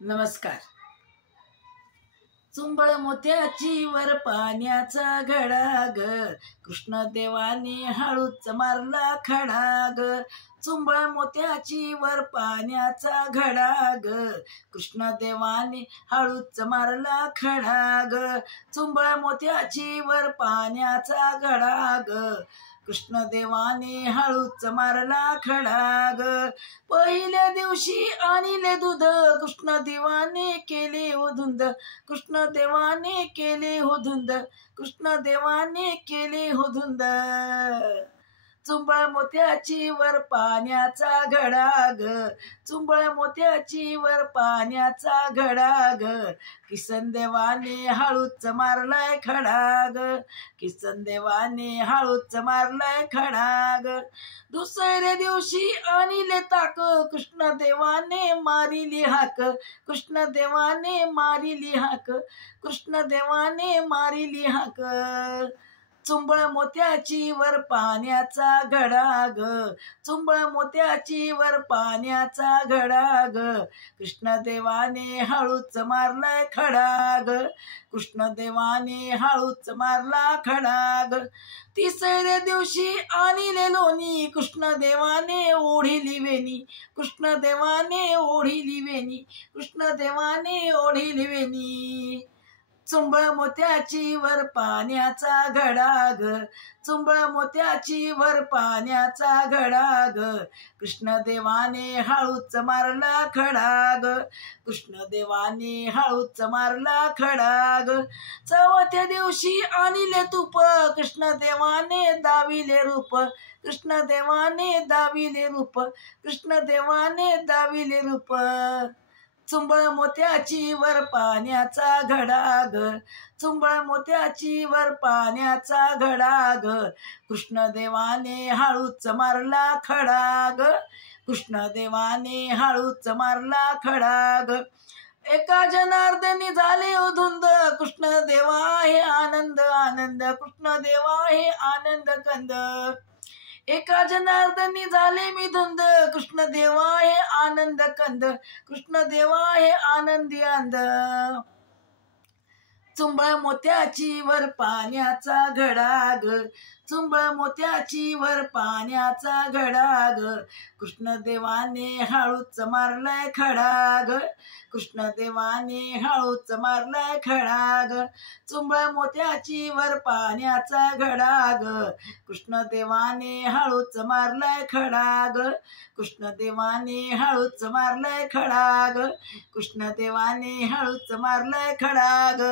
नमस्कार। चुंबळ मोत्याची वर पाण्याचा घडा ग, कृष्णदेवाने हळूच मारला खडा ग। चुंबळ मोत्याची वर पाण्याचा घडा ग, कृष्णदेवाने हळूच मारला खडा ग। चुंबळ मोत्याची वर पाण्याचा घडा ग, कृष्णदेवाने हळूच मारला खडा ग। पहिल्या दिवशी आणले दूध, कृष्णदेवाने केले हो धुंद, कृष्णदेवाने केले हो धुंद, कृष्णदेवाने केले हो धुंद। चुंबळ मोत्याची वर पाण्याचा घडा ग, चुंबळ मोत्याची वर पाण्याचा घडा ग, किसनदेवाने हळूच मारलाय खडा ग, किसनदेवाने हळूच मारलाय खडा ग। दुसऱ्या दिवशी आणले ताक, कृष्णदेवाने मारिली हाक, कृष्णदेवाने मारिली हाक, कृष्णदेवाने मारिली हाक। चुंबळ मोत्याची वर पाण्याचा घडा ग, चुंबळ मोत्याची वर पाण्याचा घडा ग, कृष्णदेवाने हळूच मारलाय खडा ग, कृष्णदेवाने हळूच मारला खडा ग। तिसऱ्या दिवशी आणले लोणी, कृष्णदेवाने ओढिली वेणी, कृष्णदेवाने ओढिली वेणी, कृष्णदेवाने ओढिली वेणी। चुंबळ मोत्याची वर पाण्याचा घडा ग, चुंबळ मोत्याची वर पाण्याचा घडा ग, कृष्णदेवाने हळूच मारला खडा ग, कृष्णदेवाने हळूच मारला खडा ग। चौथ्या दिवशी आणले तूप, कृष्णदेवाने दाविले रूप, कृष्णदेवाने दाविले रूप, कृष्णदेवाने दाविले रूप। चुंबळ मोत्याची वर पाण्याचा घडा ग, चुंबळ मोत्याची वर पाण्याचा घडा ग, कृष्णदेवाने हळूच मारला खडा ग, कृष्णदेवाने हळूच मारला खडा ग। एका जनार्दनी झाले हो धुंद, कृष्णदेवा हे आनंद आनंद, कृष्णदेवा हे आनंद कंद। एका जनार्दनी झाले मी धुंद, कृष्णदेवा हे आनंद कंद, कृष्णदेवा हे आनंदी अंध। चुंबळ मोत्याची वर पाण्याचा घडा ग, चुंबळ मोत्याची वर पाण्याचा घडा ग, कृष्णदेवाने हळूच मारलाय खडा ग, कृष्णदेवाने हळूच मारलाय खडा ग। चुंबळ मोत्याची वर पाण्याचा घडा ग, कृष्णदेवाने हळूच मारलाय खडा ग, कृष्णदेवाने हळूच मारलाय खडा ग, कृष्णदेवाने हळूच मारलाय खडा ग।